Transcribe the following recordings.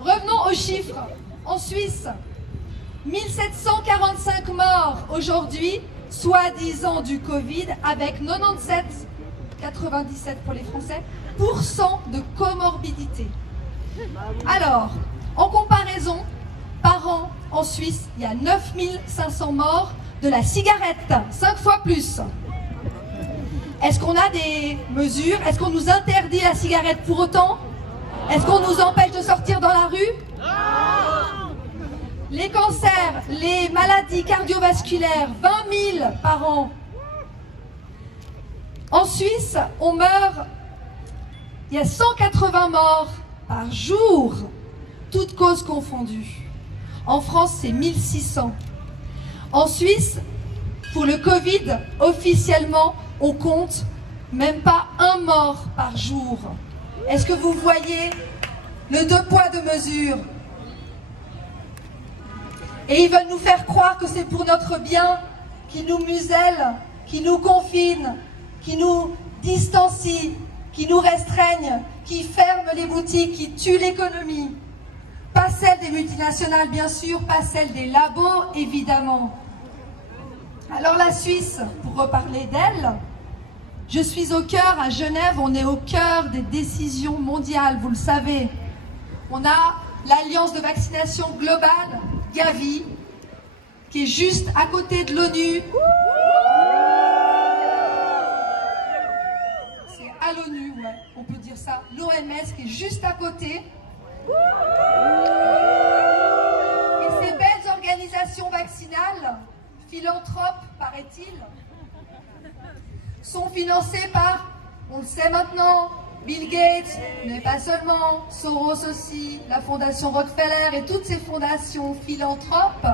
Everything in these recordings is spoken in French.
Revenons aux chiffres. En Suisse, 1745 morts aujourd'hui, soi-disant du Covid, avec 97 pour les Français, % de comorbidité. Alors, en comparaison, par an en Suisse, il y a 9500 morts de la cigarette, 5 fois plus. Est-ce qu'on a des mesures? Est-ce qu'on nous interdit la cigarette pour autant? Est-ce qu'on nous empêche de sortir dans la rue? Les cancers, les maladies cardiovasculaires, 20 000 par an. En Suisse, on meurt, il y a 180 morts par jour, toutes causes confondues. En France, c'est 1600. En Suisse, pour le Covid, officiellement, on compte même pas un mort par jour. Est-ce que vous voyez le 2 poids, 2 mesures? Et ils veulent nous faire croire que c'est pour notre bien, qu'ils nous musellent, qu'ils nous confinent, qu'ils nous distancient, qu'ils nous restreignent, qu'ils ferment les boutiques, qu'ils tuent l'économie. Pas celle des multinationales, bien sûr, pas celle des labos, évidemment. Alors la Suisse, pour reparler d'elle, je suis au cœur, à Genève, on est au cœur des décisions mondiales, vous le savez. On a l'Alliance de vaccination globale, Gavi, qui est juste à côté de l'ONU. C'est à l'ONU, ouais, on peut dire ça. L'OMS qui est juste à côté. Et ces belles organisations vaccinales, philanthropes, paraît-il, sont financées par, on le sait maintenant, Bill Gates, mais pas seulement, Soros aussi, la fondation Rockefeller et toutes ces fondations philanthropes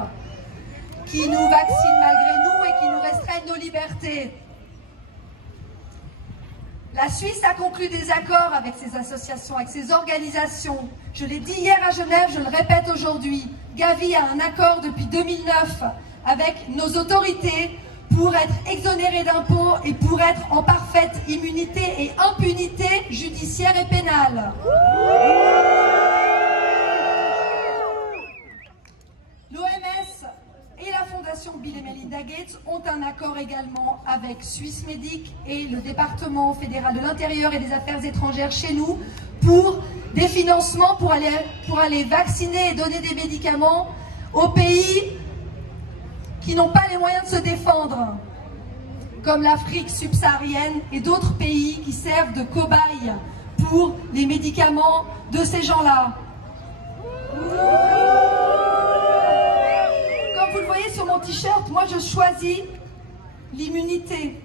qui nous vaccinent malgré nous et qui nous restreignent nos libertés. La Suisse a conclu des accords avec ces associations, avec ces organisations. Je l'ai dit hier à Genève, je le répète aujourd'hui. Gavi a un accord depuis 2009 avec nos autorités pour être exonérés d'impôts et pour être en parfaite immunité et impunité judiciaire et pénale. L'OMS et la fondation Bill et Melinda Gates ont un accord également avec Swissmedic et le département fédéral de l'Intérieur et des Affaires étrangères chez nous pour des financements pour aller vacciner et donner des médicaments aux pays qui n'ont pas les moyens de se défendre, comme l'Afrique subsaharienne et d'autres pays qui servent de cobayes pour les médicaments de ces gens-là. Comme vous le voyez sur mon t-shirt, moi je choisis l'immunité.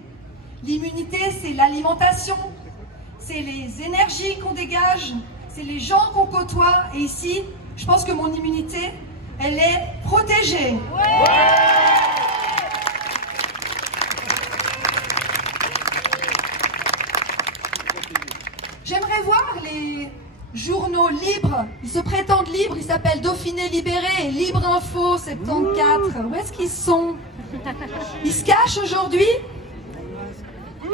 L'immunité, c'est l'alimentation, c'est les énergies qu'on dégage, c'est les gens qu'on côtoie. Et ici, je pense que mon immunité, elle est protégée. J'aimerais voir les journaux libres. Ils se prétendent libres, ils s'appellent Dauphiné Libéré et Libre Info 74. Où est-ce qu'ils sont? Ils se cachent aujourd'hui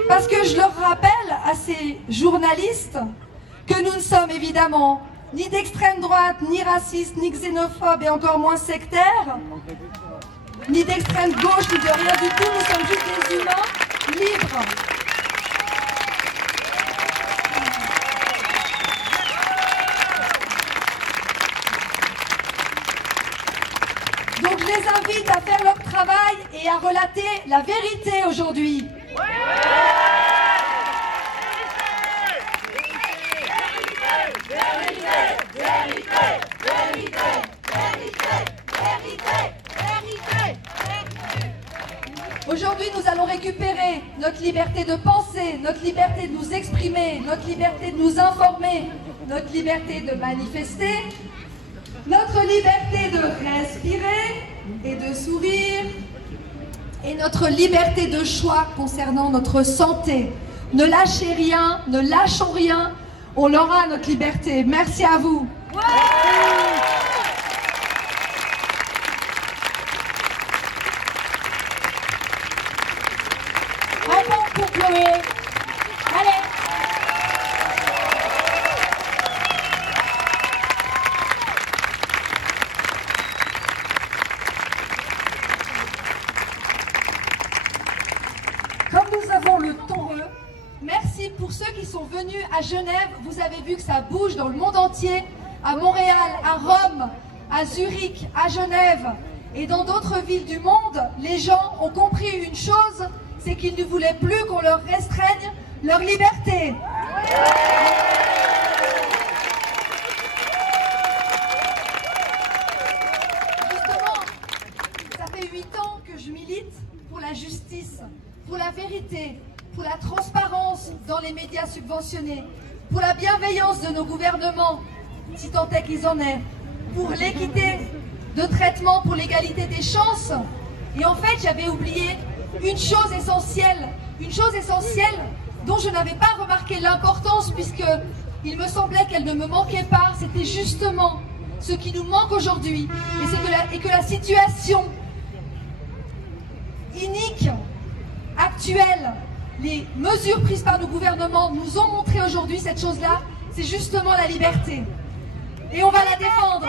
parce que je leur rappelle à ces journalistes que nous ne sommes évidemment ni d'extrême droite, ni raciste, ni xénophobe et encore moins sectaire, ni d'extrême gauche, ni de rien du tout. Nous sommes juste des humains libres. Donc je les invite à faire leur travail et à relater la vérité aujourd'hui. Aujourd'hui, nous allons récupérer notre liberté de penser, notre liberté de nous exprimer, notre liberté de nous informer, notre liberté de manifester, notre liberté de respirer et de sourire, et notre liberté de choix concernant notre santé. Ne lâchez rien, ne lâchons rien, on aura notre liberté. Merci à vous. Bravo pour Chloé. Allez. sont venus à Genève, vous avez vu que ça bouge dans le monde entier, à Montréal, à Rome, à Zurich, à Genève et dans d'autres villes du monde. Les gens ont compris une chose, c'est qu'ils ne voulaient plus qu'on leur restreigne leur liberté. Justement, ça fait 8 ans que je milite pour la justice, pour la vérité, pour la transparence dans les médias subventionnés, pour la bienveillance de nos gouvernements, si tant est qu'ils en aient, pour l'équité de traitement, pour l'égalité des chances. Et en fait, j'avais oublié une chose essentielle dont je n'avais pas remarqué l'importance, puisque il me semblait qu'elle ne me manquait pas. C'était justement ce qui nous manque aujourd'hui, et que la situation inique, actuelle, les mesures prises par nos gouvernements nous ont montré aujourd'hui cette chose-là, c'est justement la liberté. Et on va la défendre.